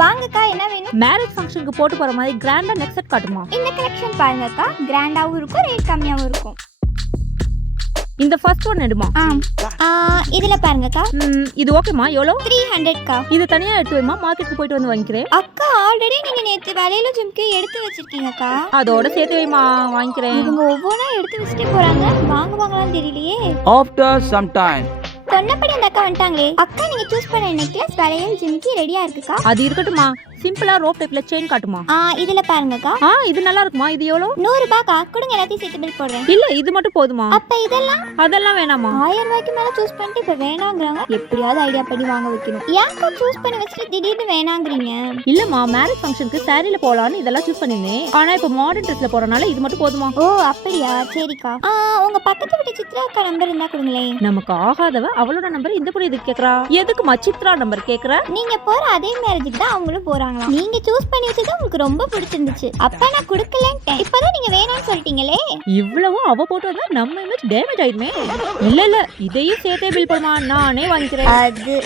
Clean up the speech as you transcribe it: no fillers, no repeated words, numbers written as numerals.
வாங்கக்கா, என்ன வேணும்? மேரேஜ் ஃபங்க்ஷனுக்கு போட்டு போற மாதிரி கிராண்டா நெக் செட் காட்டுமா? இந்த கலெக்ஷன் பாருங்கக்கா, கிராண்டாவும் இருக்கும், ரேட் கம்மியாவும் இருக்கும். இந்த ஃபர்ஸ்ட் ஒன் எடுமா? இதுல பாருங்கக்கா. இது ஓகேமா? எவ்வளோ? 300க்கா. இது தனியா எடுத்து வைமா, மார்க்கெட்டுக்கு போயிட்டு வந்து வாங்கிக்கிறேன். அக்கா, ஆல்ரெடி நீங்க நேத்து வேலையில ஜிம்க்கு எடுத்து வச்சிருக்கீங்கக்கா. அதோட சேர்த்து வைமா, வாங்கிக்கிறேன். இவங்க ஒவ்வொன்றா எடுத்து வச்சுட்டே போறாங்க, வாங்குவாங்களான்னு தெரியலையே. After some time. சொன்னபடி அந்த அக்கா வந்துட்டாங்களே. அக்கா, நீங்க சூஸ் பண்ண நெக்லஸ் வேலையில் ஜிம்க்கு ரெடியா இருக்குக்கா. அது இருக்கட்டுமா, சிம்பிளா ரோப் டைப்ல செயின் காட்டுமா? இதுல பாருங்கக்கா. இது நல்லா இருக்குமா? இது எவ்வளோ? 100 ரூபாய்க்கா. கொடுங்க, எல்லாத்தையும் சேர்த்து பில் போடுறேன். இல்ல, இது மட்டும் போதுமா? அப்ப இதெல்லாம் அதெல்லாம் வேணாமா? 1000 ரூபாய்க்கு மேல சூஸ் பண்ணிட்டு இப்ப வேணாங்கறாங்க. எப்படியாவது ஐடியா பண்ணி வாங்க வைக்கணும். ஏன்க்கா சூஸ் பண்ணி வச்சுட்டு திடீர்னு வேணாங்கறீங்க? இல்லம்மா, மேரேஜ் ஃபங்க்ஷனுக்கு சாரில போலான்னு இதெல்லாம் சூஸ் பண்ணிருந்தேன். ஆனா இப்ப மாடர்ன் ட்ரெஸ்ல போறனால இது மட்டும் போதுமா? ஓ, அப்படியா? சரிக்கா. உங்க பக்கத்து வீட்டு சித்ரா அக்கா நம்பர் இருந்தா கொடுங்களேன். நமக்கு ஆகாதவ அவளோட நம்பர் இந்த பொண்ணு எதுக்கு கேக்குறா? எதுக்குமா சித்ரா நம்பர் கேக்குற? நீங்க போற அதே மேரேஜுக்கு தான் அவங்களும் போறாங்களா. நீங்க சூஸ் பண்ணி வச்சது உங்களுக்கு ரொம்ப பிடிச்சிருந்துச்சு. அப்ப நான் கொடுக்கலன்ட்டேன். இப்பதான் நீங்க வேணாம்னு சொல்லிட்டீங்களே. இவ்வளவும் அவ போட்டு வந்தா நம்ம இமேஜ் டேமேஜ் ஆயிடுமே. இல்ல இதையும் சேர்த்தே பில் பண்ணுமா, நானே வாங்கிக்கிறேன். அது